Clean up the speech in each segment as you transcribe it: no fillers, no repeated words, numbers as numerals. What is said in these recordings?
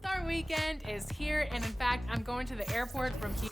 Star Weekend is here, and in fact, I'm going to the airport from here.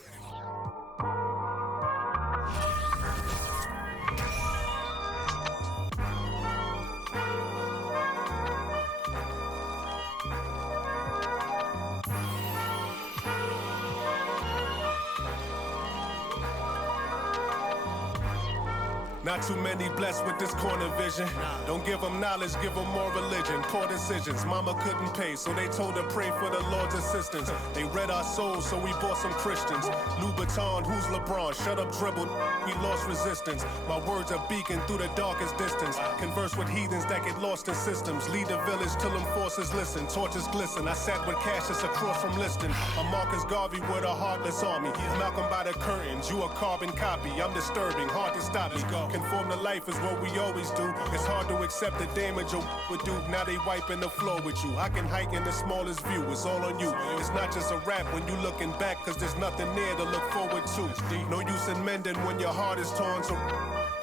Not too many blessed with this corner vision. Don't give them knowledge, give them more religion. Poor decisions, mama couldn't pay, so they told her pray for the Lord's assistance. They read our souls, so we bought some Christians. Louboutin, who's LeBron? Shut up, dribble, we lost resistance. My words are beacon through the darkest distance. Converse with heathens that get lost in systems. Lead the village till them forces listen. Torches glisten, I sat with Cassius across from Liston. I'm Marcus Garvey with a heartless army. Malcolm by the curtains, you a carbon copy. I'm disturbing, hard to stop me. Conform to life is what we always do. It's hard to accept the damage a would do. Now they wiping the floor with you. I can hike in the smallest view. It's all on you. It's not just a rap when you looking back, cause there's nothing there to look forward to. No use in mending when your heart is torn. So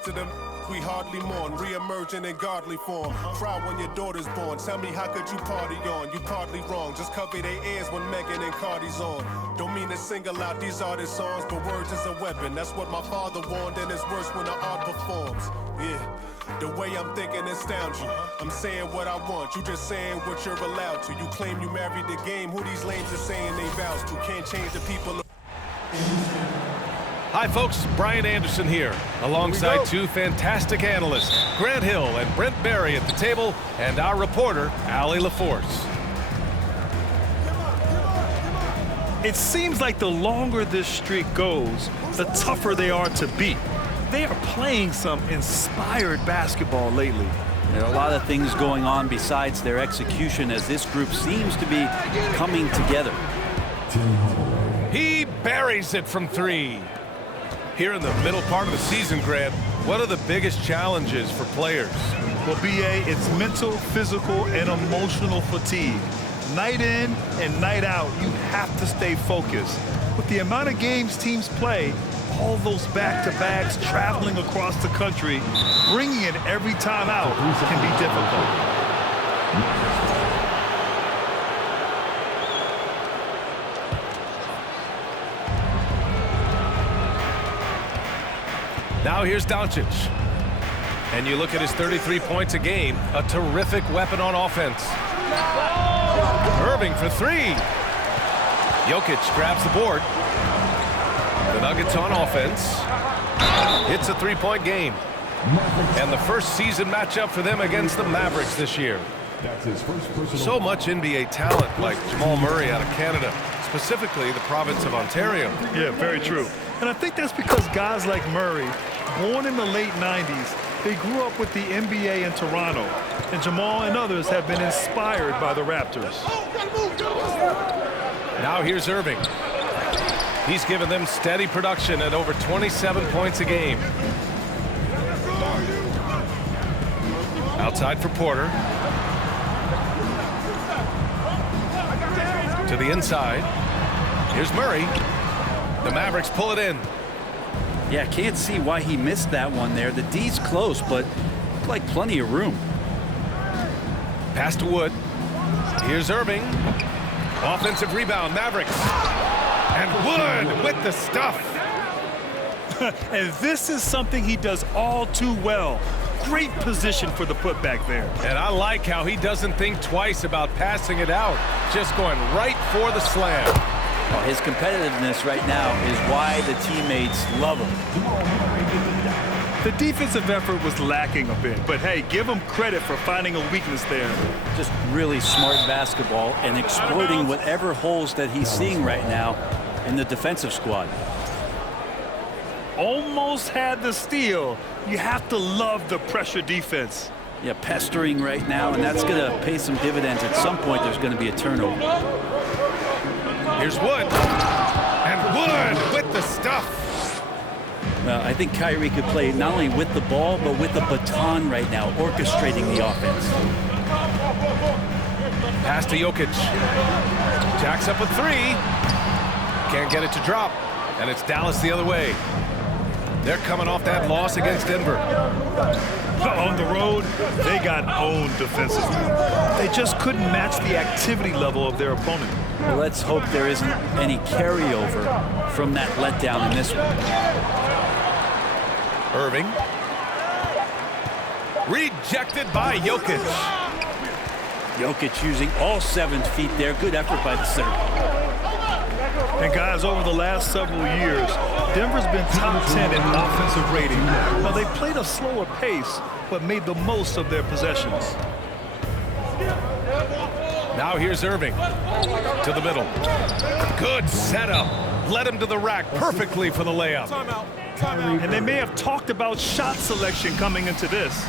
to them we hardly mourn, re-emerging in godly form. Cry when your daughter's born. Tell me how could you party on? You partly wrong. Just cover their ears when Megan and Cardi's on. Don't mean to single out these artist songs, but words is a weapon. That's what my father warned, and it's worse when the art performs. Yeah, the way I'm thinking astounds you. I'm saying what I want, you just saying what you're allowed to. You claim you married the game, who these lames are saying they vows to. Can't change the people. Hi folks, Brian Anderson here, alongside two fantastic analysts, Grant Hill and Brent Barry at the table, and our reporter, Allie LaForce. It seems like the longer this streak goes, the tougher they are to beat. They are playing some inspired basketball lately. There are a lot of things going on besides their execution as this group seems to be coming together. He buries it from three. Here in the middle part of the season, Grant, what are the biggest challenges for players? Well, B.A., it's mental, physical, and emotional fatigue. Night in and night out, you have to stay focused. With the amount of games teams play, all those back-to-backs, traveling across the country, bringing it every time out can be difficult. Now here's Doncic. And you look at his 33 points a game, a terrific weapon on offense. Irving for three. Jokic grabs the board. The Nuggets on offense. It's a three-point game. And the first season matchup for them against the Mavericks this year. So much NBA talent like Jamal Murray out of Canada, specifically the province of Ontario. Yeah, very true. And I think that's because guys like Murray, born in the late 90s, they grew up with the NBA in Toronto. And Jamal and others have been inspired by the Raptors. Now here's Irving. He's given them steady production at over 27 points a game. Outside for Porter. To the inside. Here's Murray. The Mavericks pull it in. Yeah, can't see why he missed that one there. The D's close, but looked like plenty of room. Pass to Wood. Here's Irving. Offensive rebound, Mavericks. And Wood with the stuff. And this is something he does all too well. Great position for the putback there. And I like how he doesn't think twice about passing it out. Just going right for the slam. Well, his competitiveness right now is why the teammates love him. The defensive effort was lacking a bit, but hey, give him credit for finding a weakness there. Just really smart basketball and exploiting whatever holes that he's seeing right now in the defensive squad. Almost had the steal. You have to love the pressure defense. Yeah, pestering right now, and that's going to pay some dividends. At some point, there's going to be a turnover. Here's Wood. And Wood with the stuff. I think Kyrie could play not only with the ball, but with the baton right now, orchestrating the offense. Pass to Jokic. Jacks up a three. Can't get it to drop. And it's Dallas the other way. They're coming off that loss against Denver. On the road, they got owned defensively. They just couldn't match the activity level of their opponent. Well, let's hope there isn't any carryover from that letdown in this one. Irving. Rejected by Jokic. Jokic using all 7 feet there. Good effort by the center. And guys, over the last several years, Denver's been top 10 in offensive rating. Now, they played a slower pace, but made the most of their possessions. Now here's Irving to the middle. Good setup. Led him to the rack perfectly for the layup. And they may have talked about shot selection coming into this.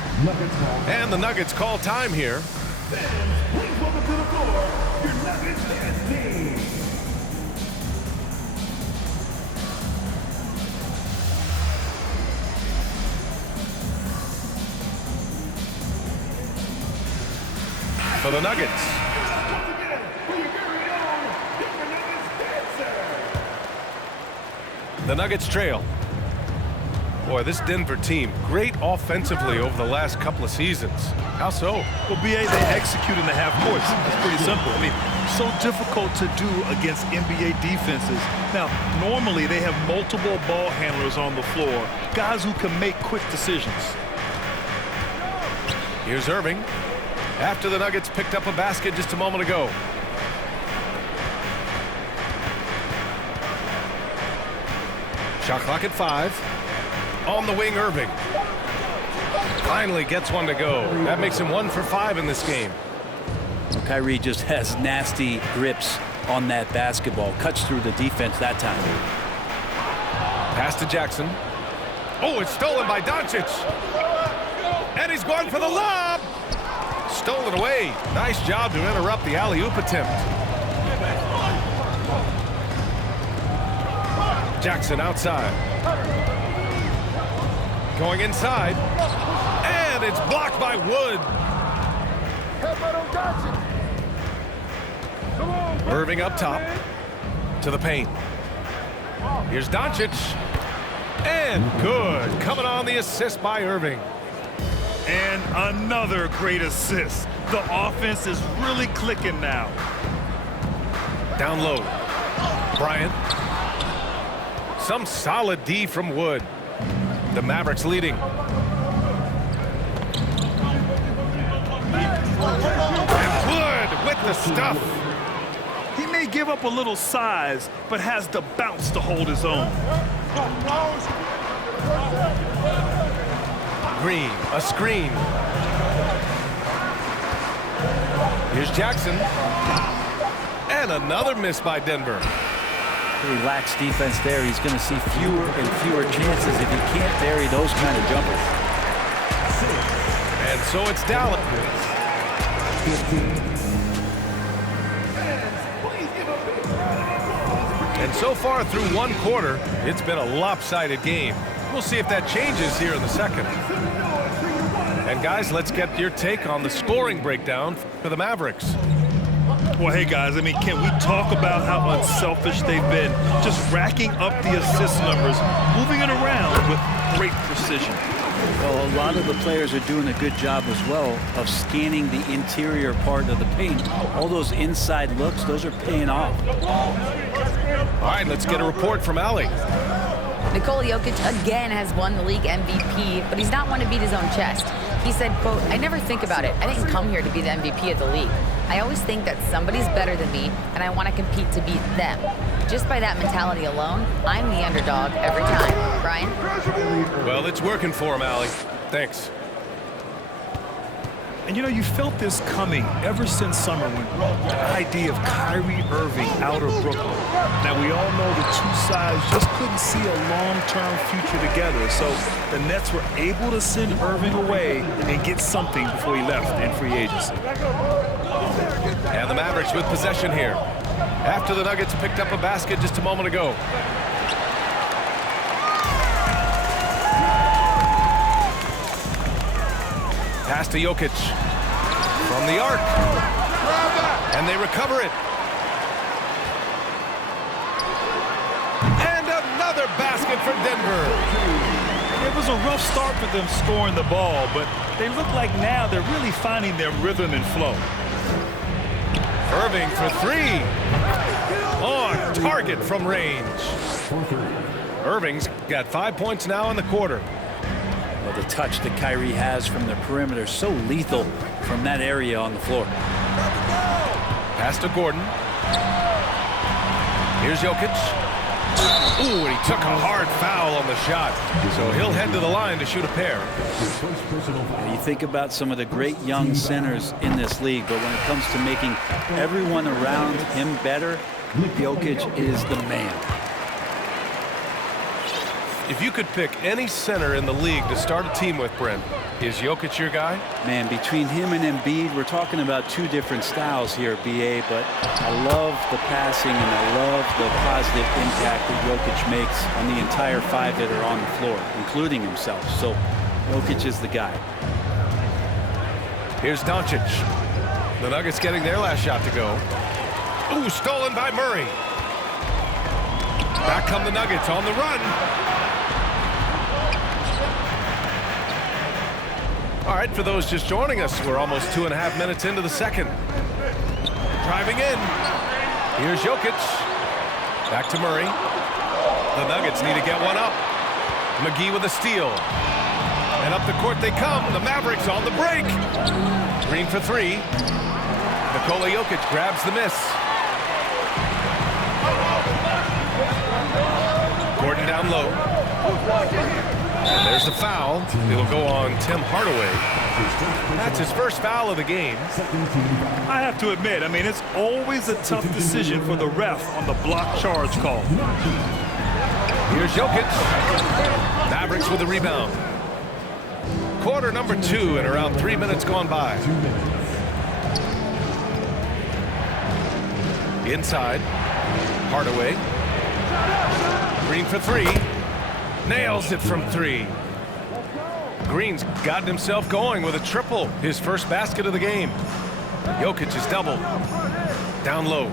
And the Nuggets call time here. For the Nuggets. The Nuggets trail. Boy, this Denver team, great offensively over the last couple of seasons. How so? Well, BA, they execute in the half courts. It's pretty simple. I mean, so difficult to do against NBA defenses. Now, normally they have multiple ball handlers on the floor, guys who can make quick decisions. Here's Irving. After the Nuggets picked up a basket just a moment ago. Shot clock at 5. On the wing, Irving. Finally gets one to go. That makes him 1 for 5 in this game. Kyrie just has nasty grips on that basketball. Cuts through the defense that time. Pass to Jackson. Oh, it's stolen by Doncic. And he's going for the lob. Stolen away. Nice job to interrupt the alley-oop attempt. Jackson outside. Going inside. And it's blocked by Wood. Irving up top. To the paint. Here's Doncic. And good. Coming on the assist by Irving. And another great assist. The offense is really clicking now. Down low. Bryant. Some solid D from Wood. The Mavericks leading. And Wood with the stuff. He may give up a little size, but has the bounce to hold his own. Green, a screen. Here's Jackson. And another miss by Denver. Relaxed defense there. He's going to see fewer and fewer chances if he can't bury those kind of jumpers. And so it's Dallas. And so far through one quarter, it's been a lopsided game. We'll see if that changes here in the second. And guys, let's get your take on the scoring breakdown for the Mavericks. Well, hey, guys, I mean, can we talk about how unselfish they've been? Just racking up the assist numbers, moving it around with great precision. Well, a lot of the players are doing a good job as well of scanning the interior part of the paint. All those inside looks, those are paying off. All right, let's get a report from Allie. Nikola Jokic again has won the league MVP, but he's not one to beat his own chest. He said, quote, "I never think about it. I didn't come here to be the MVP of the league. I always think that somebody's better than me, and I want to compete to beat them. Just by that mentality alone, I'm the underdog every time." Brian? Well, it's working for him, Allie. Thanks. And, you know, you felt this coming ever since summer when the idea of Kyrie Irving out of Brooklyn. Now, we all know the two sides just couldn't see a long-term future together. So the Nets were able to send Irving away and get something before he left in free agency. And the Mavericks with possession here. After the Nuggets picked up a basket just a moment ago. Pass to Jokic from the arc, and they recover it. And another basket for Denver. It was a rough start for them scoring the ball, but they look like now they're really finding their rhythm and flow. Irving for three. On target from range. Irving's got 5 points now in the quarter. Well, the touch that Kyrie has from the perimeter, so lethal from that area on the floor. Pass to Gordon. Here's Jokic. Ooh, and he took a hard foul on the shot. So he'll head to the line to shoot a pair. You think about some of the great young centers in this league, but when it comes to making everyone around him better, Jokic is the man. If you could pick any center in the league to start a team with, Brent, is Jokic your guy? Man, between him and Embiid, we're talking about two different styles here, BA, but I love the passing and I love the positive impact that Jokic makes on the entire five that are on the floor, including himself. So Jokic is the guy. Here's Doncic. The Nuggets getting their last shot to go. Ooh, stolen by Murray. Back come the Nuggets on the run. All right, for those just joining us, we're almost 2.5 minutes into the second. Driving in. Here's Jokic. Back to Murray. The Nuggets need to get one up. McGee with a steal. And up the court they come. The Mavericks on the break. Green for three. Nikola Jokic grabs the miss. Gordon down low. And there's the foul. It'll go on Tim Hardaway. That's his first foul of the game. I have to admit, I mean, it's always a tough decision for the ref on the block charge call. Here's Jokic. Mavericks with a rebound. Quarter number 2 and around 3 minutes gone by. Inside. Hardaway. Green for three. Nails it from three. Green's gotten himself going with a triple. His first basket of the game. Jokic is doubled. Down low.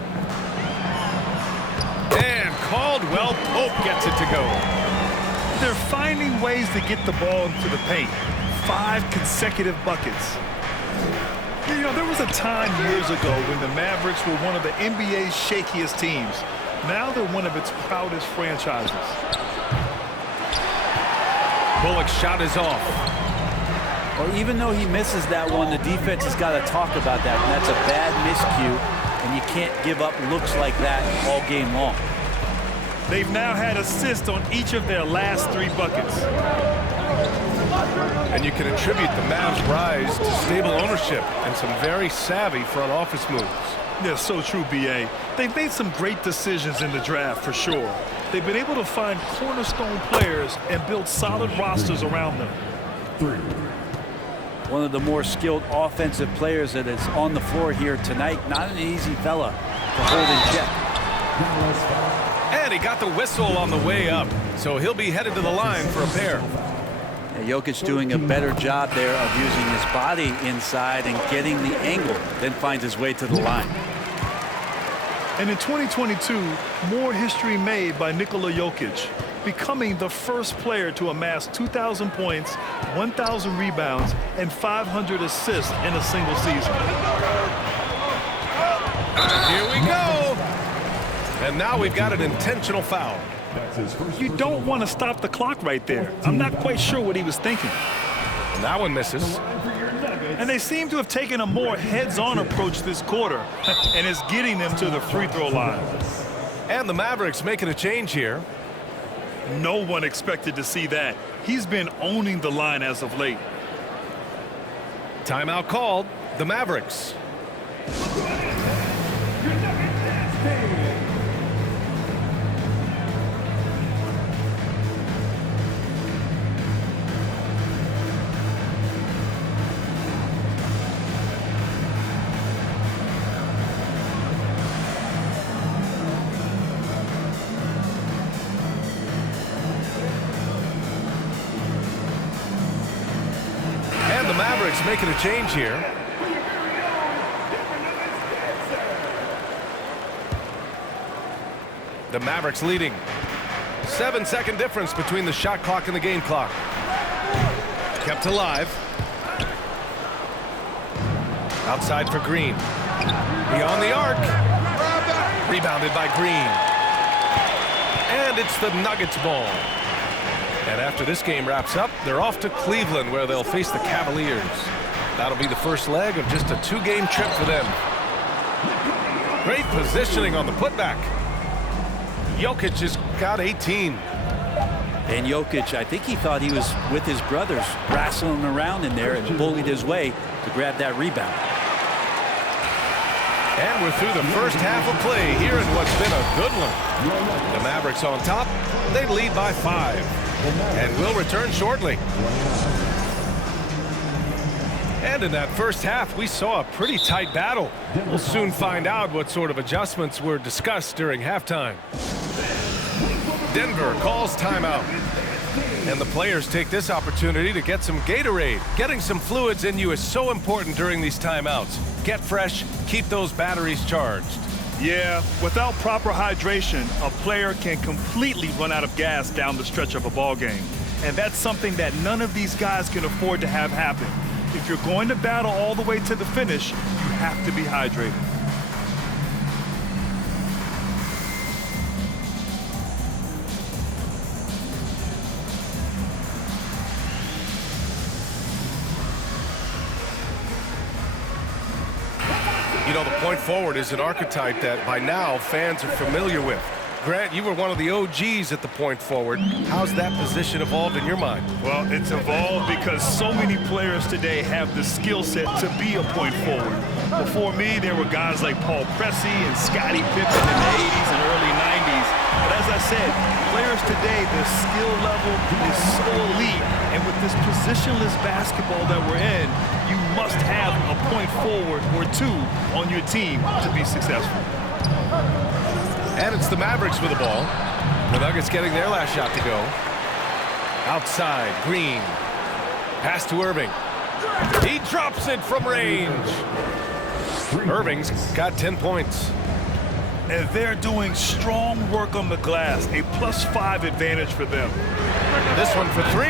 And Caldwell Pope gets it to go. They're finding ways to get the ball into the paint. 5 consecutive buckets. You know, there was a time years ago when the Mavericks were one of the NBA's shakiest teams. Now they're one of its proudest franchises. Bullock's shot is off. Well, even though he misses that one, the defense has got to talk about that. And that's a bad miscue, and you can't give up looks like that all game long. They've now had assists on each of their last 3 buckets. And you can attribute the Mavs' rise to stable ownership and some very savvy front office moves. Yeah, so true, B.A. They've made some great decisions in the draft, for sure. They've been able to find cornerstone players and build solid rosters around them. One of the more skilled offensive players that is on the floor here tonight. Not an easy fella to hold in check. And he got the whistle on the way up, so he'll be headed to the line for a pair. Jokic doing a better job there of using his body inside and getting the angle, then finds his way to the line. And in 2022, more history made by Nikola Jokic, becoming the first player to amass 2,000 points, 1,000 rebounds, and 500 assists in a single season. Here we go. And now we've got an intentional foul. You don't want to stop the clock right there. I'm not quite sure what he was thinking. That one misses. And they seem to have taken a more heads-on approach this quarter, and it's getting them to the free throw line. And the Mavericks making a change here. No one expected to see that. He's been owning the line as of late. Timeout called. The Mavericks. The Mavericks making a change here. The Mavericks leading. 7-second difference between the shot clock and the game clock. Kept alive. Outside for Green. Beyond the arc. Rebounded by Green. And it's the Nuggets ball. And after this game wraps up, they're off to Cleveland, where they'll face the Cavaliers. That'll be the first leg of just a 2-game trip for them. Great positioning on the putback. Jokic has got 18. And Jokic, I think he thought he was with his brothers, wrestling around in there and bullied his way to grab that rebound. And we're through the first half of play here in what's been a good one. The Mavericks on top. They lead by 5. And will return shortly. And in that first half, we saw a pretty tight battle. We'll soon find out what sort of adjustments were discussed during halftime. Denver calls timeout. And the players take this opportunity to get some Gatorade. Getting some fluids in you is so important during these timeouts. Get fresh, keep those batteries charged. Yeah, without proper hydration, a player can completely run out of gas down the stretch of a ball game. And that's something that none of these guys can afford to have happen. If you're going to battle all the way to the finish, you have to be hydrated. You know, the point forward is an archetype that by now fans are familiar with. Grant, you were one of the OGs at the point forward. How's that position evolved in your mind? Well, it's evolved because so many players today have the skill set to be a point forward. Before me, there were guys like Paul Pressey and Scottie Pippen in the 80s and early 90s. But as I said, players today, the skill level is so elite. And with this positionless basketball that we're in, you must have a point forward or two on your team to be successful. And it's the Mavericks with the ball. The Nuggets getting their last shot to go. Outside, Green. Pass to Irving. He drops it from range. Irving's got 10 points. And they're doing strong work on the glass, a +5 advantage for them. This one for 3.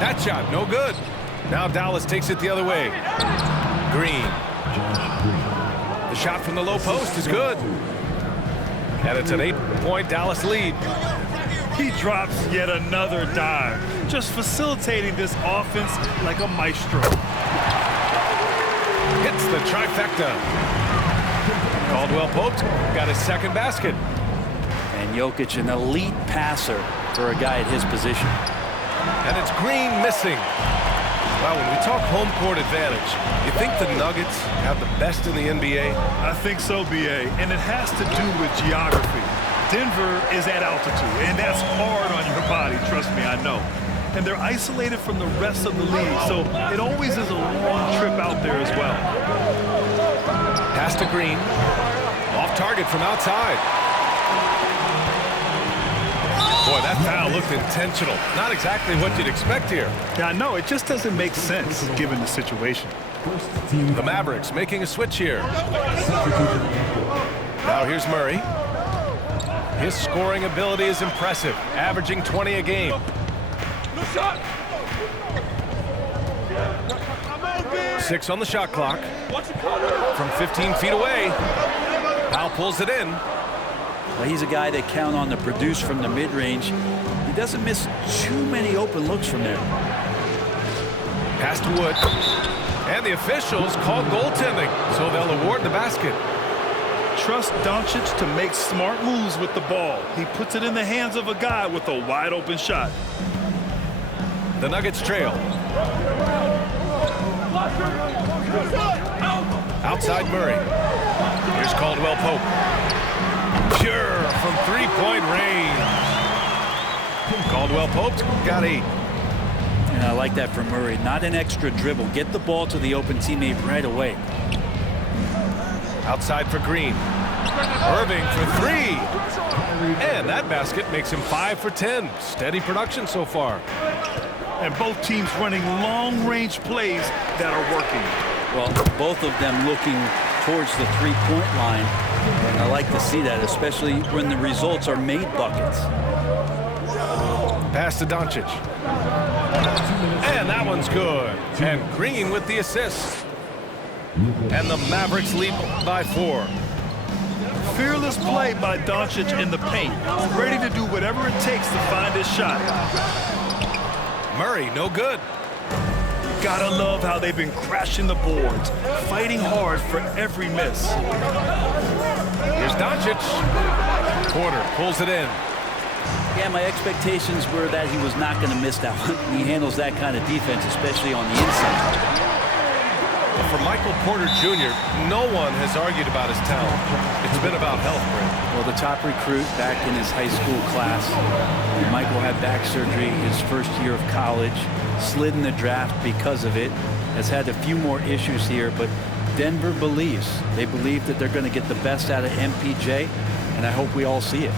That shot, no good. Now Dallas takes it the other way. Green. The shot from the low post is good. And it's an 8-point Dallas lead. He drops yet another dime, just facilitating this offense like a maestro. Hits the trifecta. Caldwell Pope got his second basket. And Jokic, an elite passer for a guy at his position. And it's Green missing. Well, when we talk home court advantage, you think the Nuggets have the best in the NBA? I think so, B.A., and it has to do with geography. Denver is at altitude, and that's hard on your body, trust me, I know. And they're isolated from the rest of the league, so it always is a long trip out there as well. Pass to Green. Off target from outside. Boy, that foul looked intentional. Not exactly what you'd expect here. Yeah, I know. It just doesn't make sense given the situation. The Mavericks making a switch here. Now here's Murray. His scoring ability is impressive, averaging 20 a game. 6 on the shot clock. From 15 feet away. Powell pulls it in. Well, he's a guy that count on to produce from the mid-range. He doesn't miss too many open looks from there. Pass to Wood. And the officials call goaltending, so they'll award the basket. Trust Doncic to make smart moves with the ball. He puts it in the hands of a guy with a wide-open shot. The Nuggets trail. Outside Murray. Here's Caldwell Pope. Pure from three-point range. Caldwell Pope's got 8. And I like that from Murray. Not an extra dribble. Get the ball to the open teammate right away. Outside for Green. Irving for 3. And that basket makes him 5 for 10. Steady production so far. And both teams running long-range plays that are working. Well, both of them looking towards the three-point line. And I like to see that, especially when the results are made buckets. Pass to Doncic. And that one's good. And Green with the assist. And the Mavericks lead by 4. Fearless play by Doncic in the paint. Ready to do whatever it takes to find his shot. Murray, no good. Gotta love how they've been crashing the boards, fighting hard for every miss. Here's Doncic. Porter pulls it in. Yeah, my expectations were that he was not going to miss that one. He handles that kind of defense, especially on the inside. But for Michael Porter Jr., no one has argued about his talent. It's been about health, Brent. Well, the top recruit back in his high school class. Michael had back surgery his first year of college, slid in the draft because of it, has had a few more issues here, but Denver believes. They believe that they're going to get the best out of MPJ, and I hope we all see it.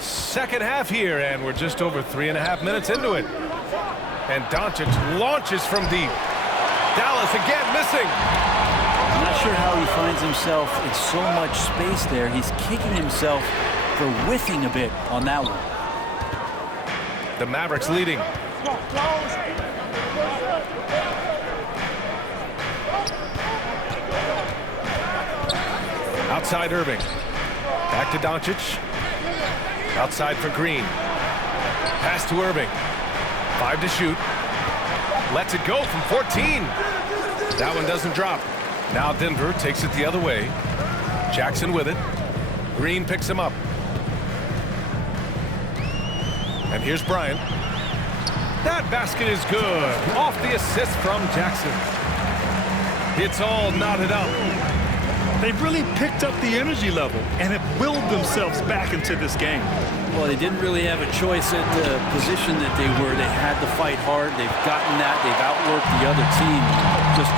Second half here, and we're just over 3.5 minutes into it. And Doncic launches from deep. Dallas again missing. I'm not sure how he finds himself in so much space there. He's kicking himself for whiffing a bit on that one. The Mavericks leading. Outside Irving. Back to Doncic. Outside for Green. Pass to Irving. 5 to shoot. Lets it go from 14. That one doesn't drop. Now Denver takes it the other way. Jackson with it. Green picks him up. And here's Bryant. That basket is good. Off the assist from Jackson. It's all knotted up. They've really picked up the energy level and have willed themselves back into this game. Well, they didn't really have a choice at the position that they were. They had to fight hard. They've gotten that. They've outworked the other team. Just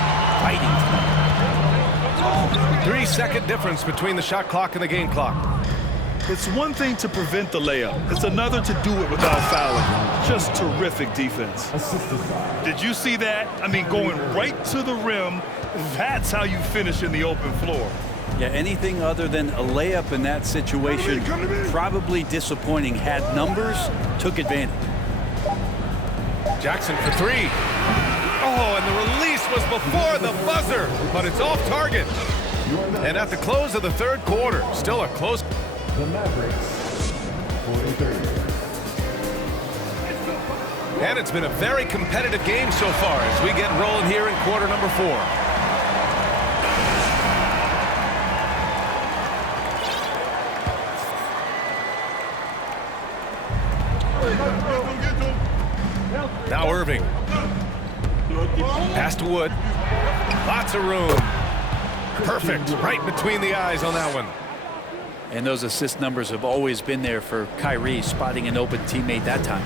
fighting tonight. 3-second difference between the shot clock and the game clock. It's one thing to prevent the layup. It's another to do it without fouling. Just terrific defense. Did you see that? I mean, going right to the rim. That's how you finish in the open floor. Yeah, anything other than a layup in that situation, probably disappointing. Had numbers, took advantage. Jackson for 3. Oh, and the release was before the buzzer, but it's off target. And at the close of the third quarter, still a close. The Mavericks, 43. And it's been a very competitive game so far as we get rolling here in quarter number 4. Now Irving. Pass to Wood. Lots of room. Perfect. Right between the eyes on that one. And those assist numbers have always been there for Kyrie, spotting an open teammate that time.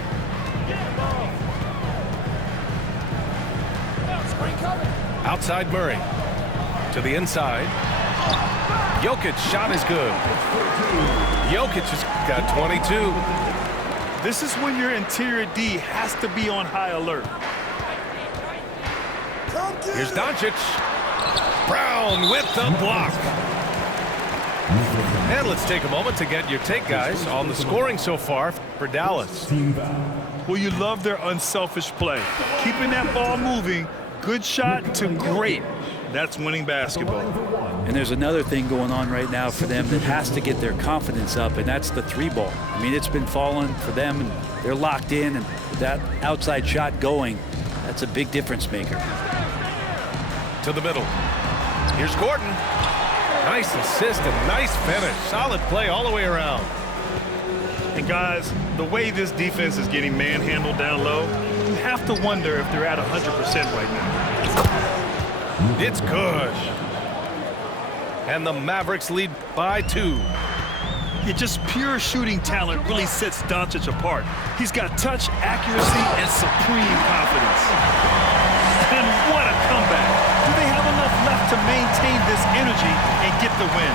Outside Murray. To the inside. Jokic shot is good. Jokic has got 22. This is when your interior D has to be on high alert. Here's Doncic. Brown with the block. And let's take a moment to get your take, guys, on the scoring so far for Dallas. Well, you love their unselfish play. Keeping that ball moving, good shot to great. That's winning basketball. And there's another thing going on right now for them that has to get their confidence up, and that's the 3-ball. I mean, it's been falling for them, and they're locked in, and that outside shot going, That's a big difference maker. To the middle. Here's Gordon. Nice assist and nice finish. Solid play all the way around. And guys, the way this defense is getting manhandled down low, you have to wonder if they're at 100% right now. It's good. And the Mavericks lead by 2. Yeah, just pure shooting talent really sets Doncic apart. He's got touch, accuracy, and supreme confidence. And what a comeback. Do they have enough left to maintain this energy and get the win?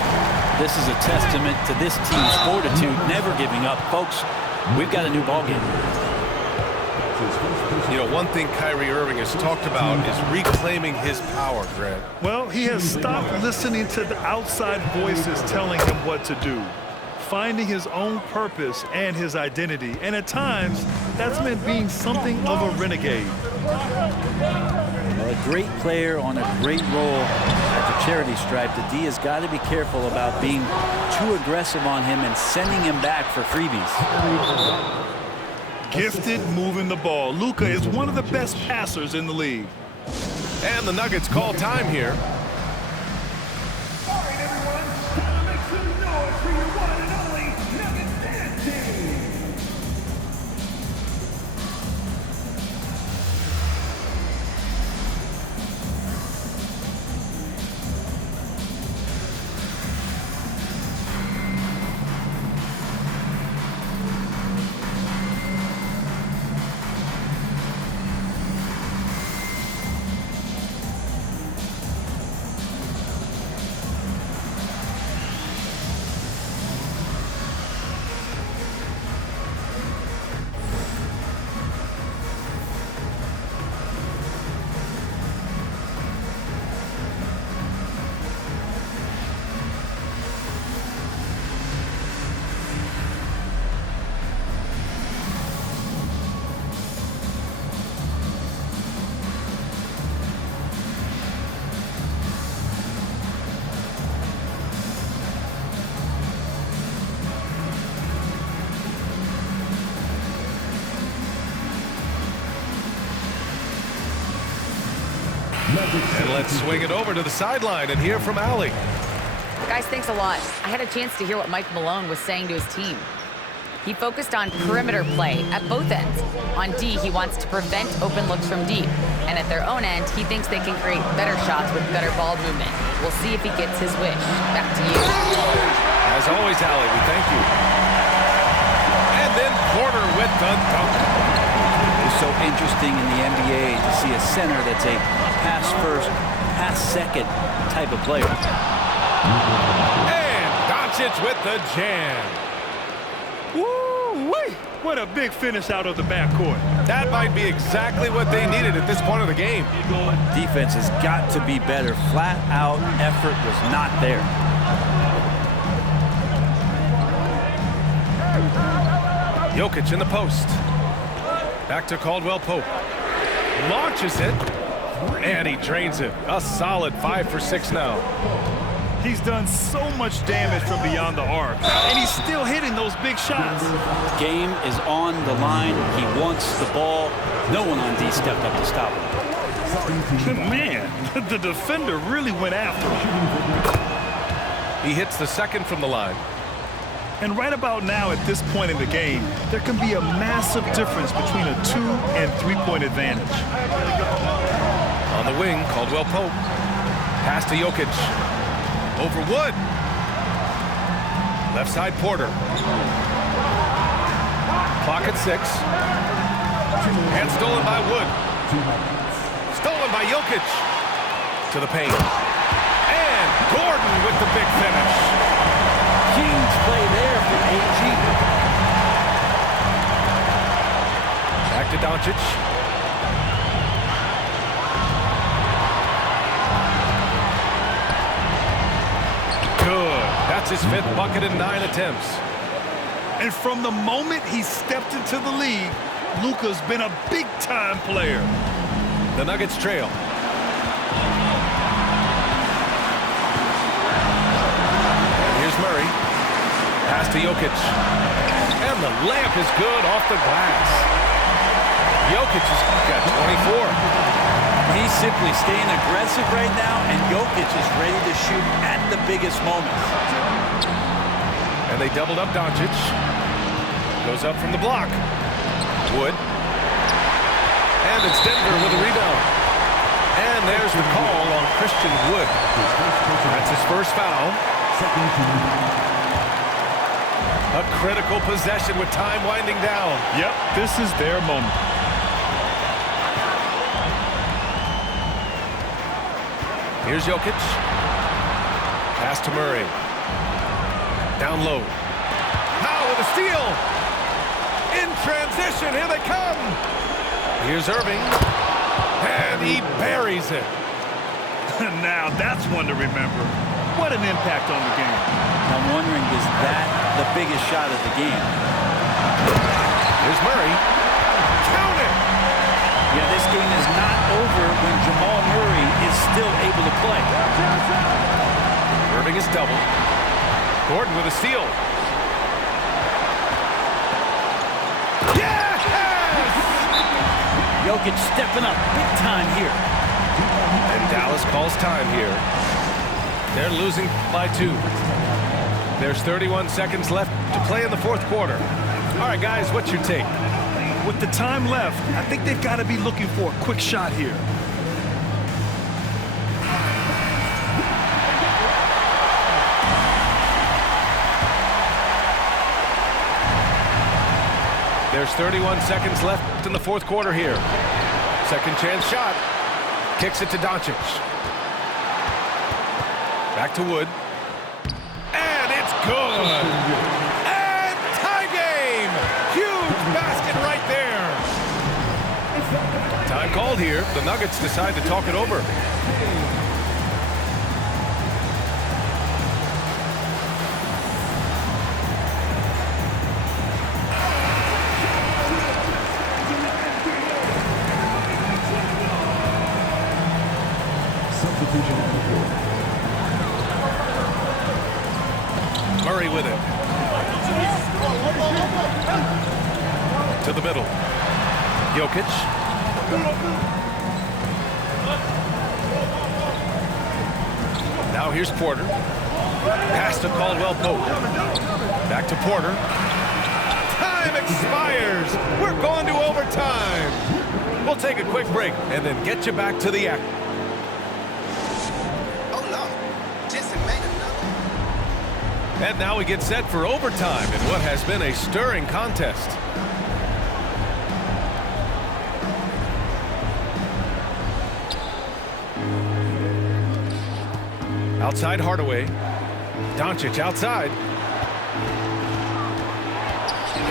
This is a testament to this team's fortitude, never giving up. Folks, we've got a new ballgame. You know, one thing Kyrie Irving has talked about is reclaiming his power, Grant. Well, he has stopped listening to the outside voices telling him what to do, finding his own purpose and his identity. And at times, that's meant being something of a renegade. Well, a great player on a great role at the charity stripe. The D has got to be careful about being too aggressive on him and sending him back for freebies. Gifted moving the ball. Luka is one of the best passers in the league. And the Nuggets call time here. All right, everyone. Time to make some noise for your one and only Nuggets dancing. And let's swing it over to the sideline and hear from Allie. Guys, thanks a lot. I had a chance to hear what Mike Malone was saying to his team. He focused on perimeter play at both ends. On D, he wants to prevent open looks from deep. And at their own end, he thinks they can create better shots with better ball movement. We'll see if he gets his wish. Back to you. As always, Allie, we thank you. And then Porter with the dunk. It's so interesting in the NBA to see a center that's a pass-first, pass-second type of player. And Doncic with the jam. Woo-wee! What a big finish out of the backcourt. That might be exactly what they needed at this point of the game. Defense has got to be better. Flat-out effort was not there. Jokic in the post. Back to Caldwell Pope. Launches it. And he drains it. A solid 5 for 6 now. He's done so much damage from beyond the arc, and he's still hitting those big shots. Game is on the line. He wants the ball. No one on D stepped up to stop him. Man, the defender really went after him. He hits the second from the line. And right about now, at this point in the game, there can be a massive difference between a 2- and 3-point advantage. On the wing, Caldwell Pope. Pass to Jokic. Over Wood. Left side, Porter. Clock at 6. And stolen by Wood. Stolen by Jokic. To the paint. And Gordon with the big finish. Kings play there for AG. Back to Doncic. Good. That's his 5th bucket in 9 attempts. And from the moment he stepped into the league, Luka's been a big-time player. The Nuggets trail. And here's Murray. Pass to Jokic. And the layup is good off the glass. Jokic has got 24. He's simply staying aggressive right now, and Jokic is ready to shoot at the biggest moments. And they doubled up Doncic. Goes up from the block. Wood. And it's Denver with a rebound. And there's the call on Christian Wood. That's his first foul. A critical possession with time winding down. Yep, this is their moment. Here's Jokic. Pass to Murray. Down low. Powell with a steal. In transition, here they come. Here's Irving. And he buries it. Now that's one to remember. What an impact on the game. I'm wondering, is that the biggest shot of the game? Here's Murray. Count it. Yeah, this game is not over when Jamal Murray is still able to play. Irving is doubled. Gordon with a steal. Yes! Jokic stepping up big time here. And Dallas calls time here. They're losing by 2. There's 31 seconds left to play in the fourth quarter. All right, guys, what's your take? With the time left, I think they've got to be looking for a quick shot here. There's 31 seconds left in the fourth quarter here. Second chance shot. Kicks it to Doncic. Back to Wood. And it's good. And tie game. Huge basket right there. Time called here. The Nuggets decide to talk it over. Murray with it. To the middle. Jokic. Now here's Porter. Pass to Caldwell Pope. Back to Porter. Time expires. We're going to overtime. We'll take a quick break and then get you back to the act. And now we get set for overtime in what has been a stirring contest. Outside Hardaway. Doncic outside.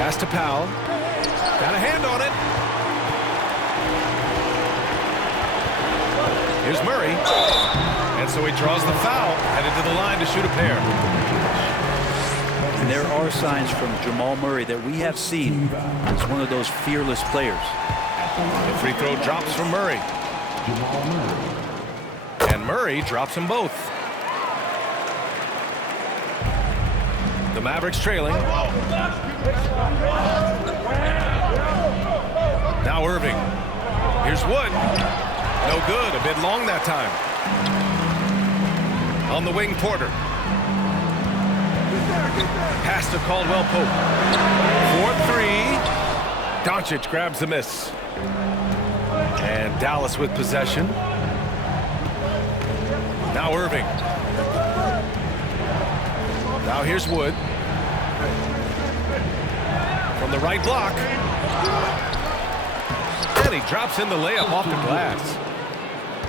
Pass to Powell. Got a hand on it. Here's Murray. And so he draws the foul, headed to the line to shoot a pair. And there are signs from Jamal Murray that we have seen as one of those fearless players. The free throw drops from Murray. And Murray drops them both. The Mavericks trailing. Now Irving. Here's Wood. No good. A bit long that time. On the wing, Porter. Pass to Caldwell Pope. 4-3. Doncic grabs the miss. And Dallas with possession. Now Irving. Now here's Wood. From the right block. And he drops in the layup off the glass.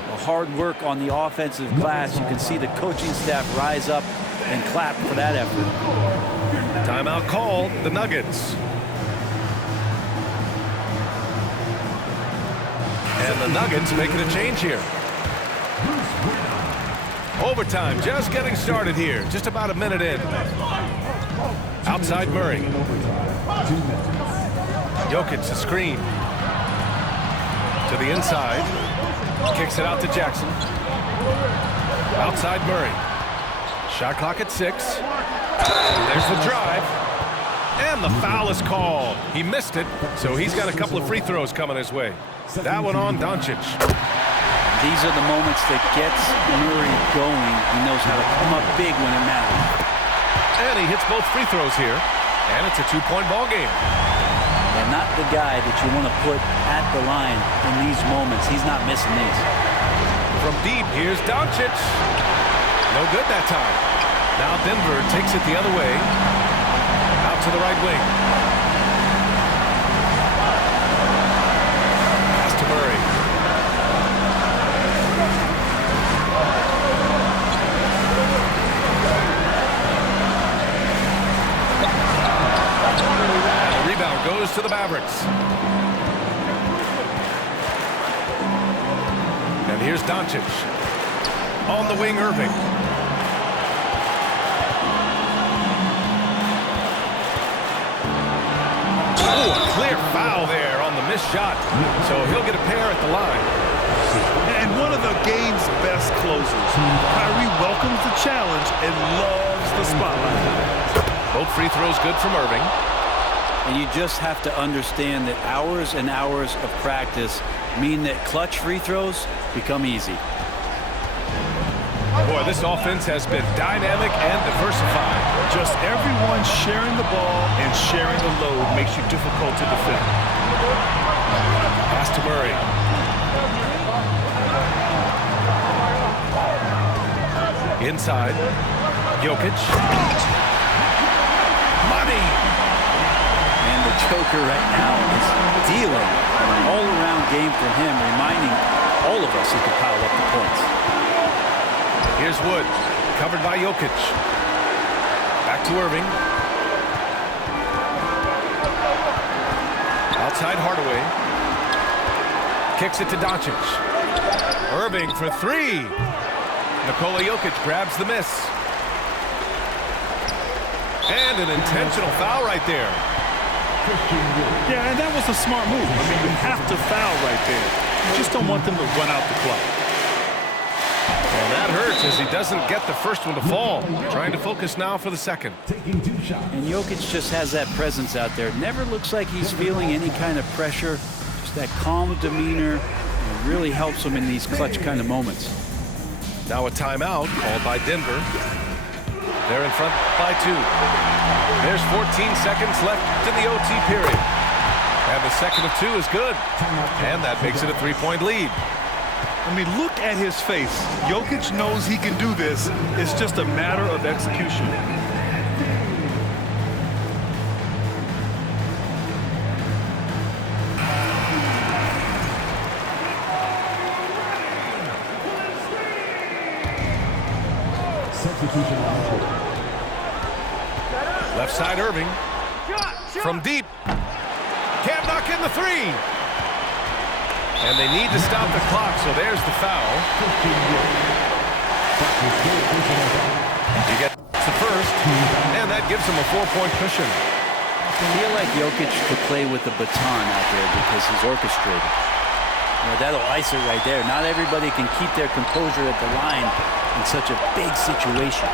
Well, hard work on the offensive glass. You can see the coaching staff rise up and clap for that effort. Timeout call, the Nuggets. And the Nuggets making a change here. Overtime just getting started here. Just about a minute in. Outside Murray. Jokic a screen. To the inside. Kicks it out to Jackson. Outside Murray. Shot clock at 6. There's the drive. And the foul is called. He missed it, so he's got a couple of free throws coming his way. That one on Doncic. These are the moments that gets Murray going. He knows how to come up big when it matters. And he hits both free throws here. And it's a two-point ball game. And not the guy that you want to put at the line in these moments. He's not missing these. From deep, here's Doncic. No good that time. Now Denver takes it the other way. Out to the right wing. Pass to Murray. And the rebound goes to the Mavericks. And here's Doncic. On the wing, Irving. Oh, a clear foul there on the missed shot. So he'll get a pair at the line. And one of the game's best closers. Kyrie welcomes the challenge and loves the spotlight. Both free throws good from Irving. And you just have to understand that hours and hours of practice mean that clutch free throws become easy. Boy, this offense has been dynamic and diversified. Just everyone sharing the ball and sharing the load makes you difficult to defend. Pass to Murray. Inside. Jokic. Money. And the choker right now is dealing an all-around game for him, reminding all of us he can pile up the points. Here's Wood, covered by Jokic. Back to Irving. Outside Hardaway. Kicks it to Doncic. Irving for three. Nikola Jokic grabs the miss. And an intentional foul right there. Yeah, and that was a smart move. I mean, you have to foul right there. You just don't want them to run out the clock. And that hurts as he doesn't get the first one to fall. Trying to focus now for the second. And Jokic just has that presence out there. Never looks like he's feeling any kind of pressure. Just that calm demeanor. It really helps him in these clutch kind of moments. Now a timeout called by Denver. They're in front by 2. There's 14 seconds left in the OT period. And the second of 2 is good. And that makes it a 3-point lead. I mean, look at his face. Jokic knows he can do this. It's just a matter of execution. Left side Irving. From deep. Can't knock in the 3. And they need to stop the clock, so there's the foul. He gets the first, and that gives him a 4-point cushion. I feel like Jokic could play with the baton out there because he's orchestrated. You know, that'll ice it right there. Not everybody can keep their composure at the line in such a big situation.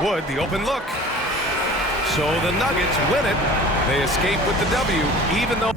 Wood, the open look. So the Nuggets win it. They escape with the W, even though